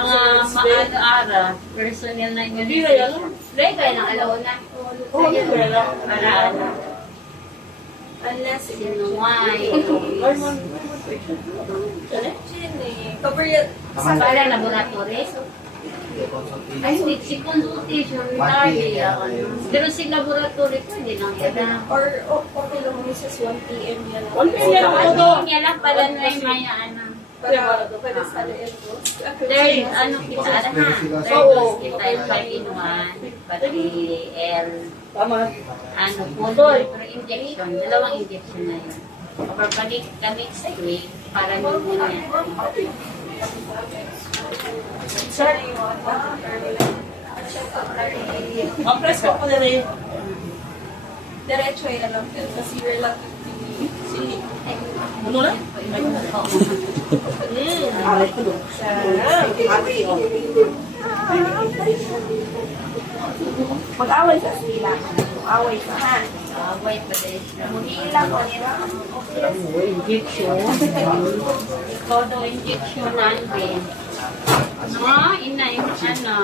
mga maano-ara, personal na immunization. Dahil kayo ng alauna. Para ano. Unless Sinuway. Sa para laboratory. Ay, hindi. Si consultation, retarded. Pero si laboratory ko, hindi lang yan. Or okay lang Mrs. 1 p.m. yan. 1 p.m. Ano niya lang pala na yung may ano. Para sa level. Third, ano kita na ha? Third kita yung 5 in 1. Pati L. Tama. Ano po, pero injection. Dalawang injection na yun. Pagbalik ka next week, para nyo na yan. Sir, Ang press ko po na rin. diretso yun lang. Kasi you're lucky si Ano na? mag-away sa sila. Mag-away sa ha. Wait pa din siya. Muhilang ko nila. Injection. Ikaw daw injection natin. No, ina yung ano.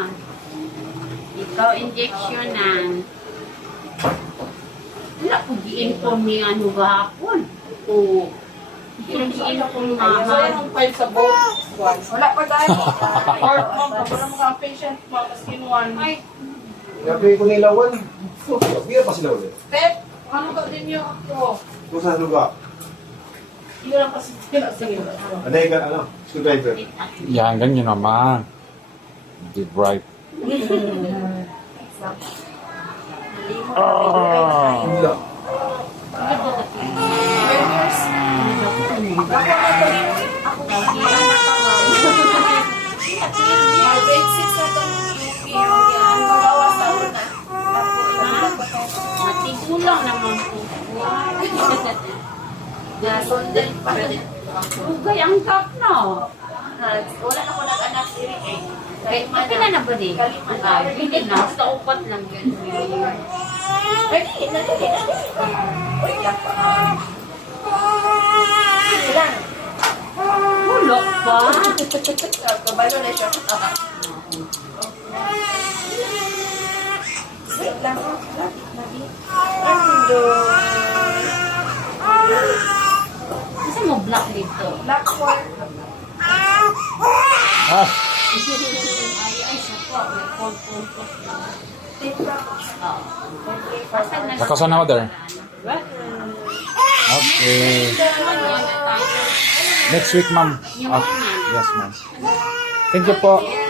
Ikaw injectionan. Wala ko gi-inform ni ano gahapon. Oo. Gi-inform nga. Yung file sa boat. Wala pa tayo. Or, ma'am, wala mo ka patient, ma'am, as in one. Ay, Gabi ko nilawan. Biya pa sila ulit. Pep, ano ba din yung ako? Kung saan lugar? Yun lang kasi sila. Sige. Ano yung ano? Screwdriver. Yan, ganyan naman. Deep right. Oh. Hula. Grade 6 na itong UP yung yan. Magawa sa una. matigulang naman po. Nasundan pa rin. Ugay ang top no. Wala na ko nag-anak diri eh. Pati na ba din? Hindi na. Basta upat lang yan. Ready? Uy, lang pa. Ilan? Hulok pa. Kabalo na siya. Wait lang. Kasi mo black dito. Black one. Ah, Ay, sapa. May cold. Basta na Baka sa order. Okay. Next week, ma'am. Ah, yes, ma'am. Thank you po.